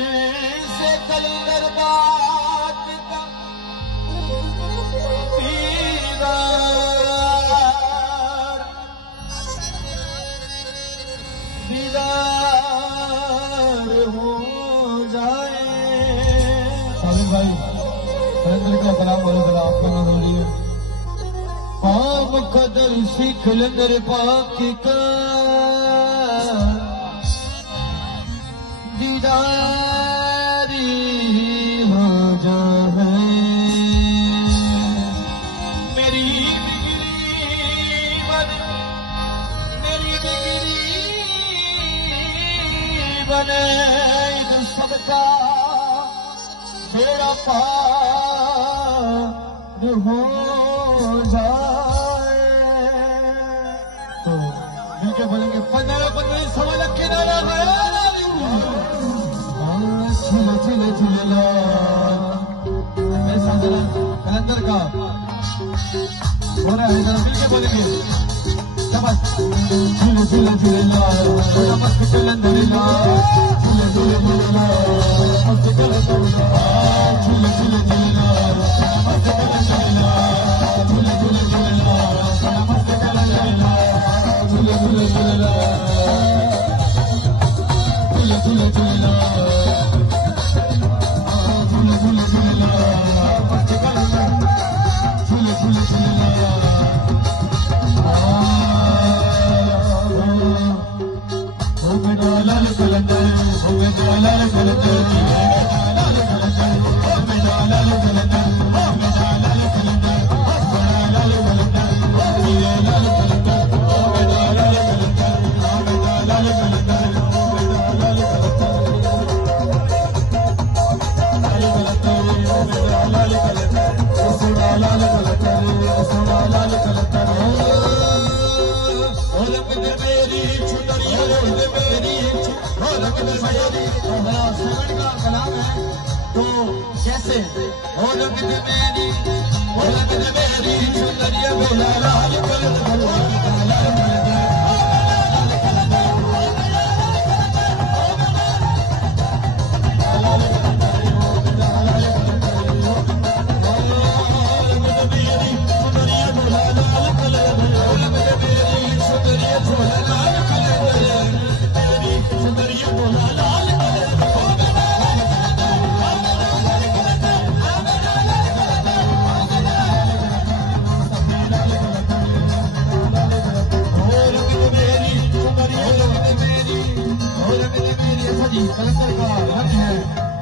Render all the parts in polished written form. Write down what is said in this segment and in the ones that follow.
से कलंदर बात का दीदार हो जाए। साबिर भाई कलंदर का कलाम बोलो जरा, आपका नाम बोलिए। आम कदर सी कलंदर बाकी का दीदारी हो जाए। मेरी बिगड़ी बने इन सबका तेरा पार हो जाए। तो मिलके बोलेंगे 15 सवा लाख के नारा है झूले झूले झूले ऐसा जरा कलंदर का हो रहा है, जरा मिलके बोलेंगे शाबाश। झूले झूले झूले मस्त कलंदर ला, झूले झूले झूले मस्त कलंदर ला, झूले झूले झूले मस्त कलंदर ला, झूले झूले झूले मस्त कलंदर ला, झूले झूले झूले झूले झूले झूले कलाम है तो कैसे हो रंग मेरी सुंदरिया बोला लाल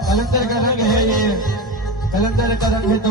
कलंदर का रंग है ये, कलंदर का रंग है तो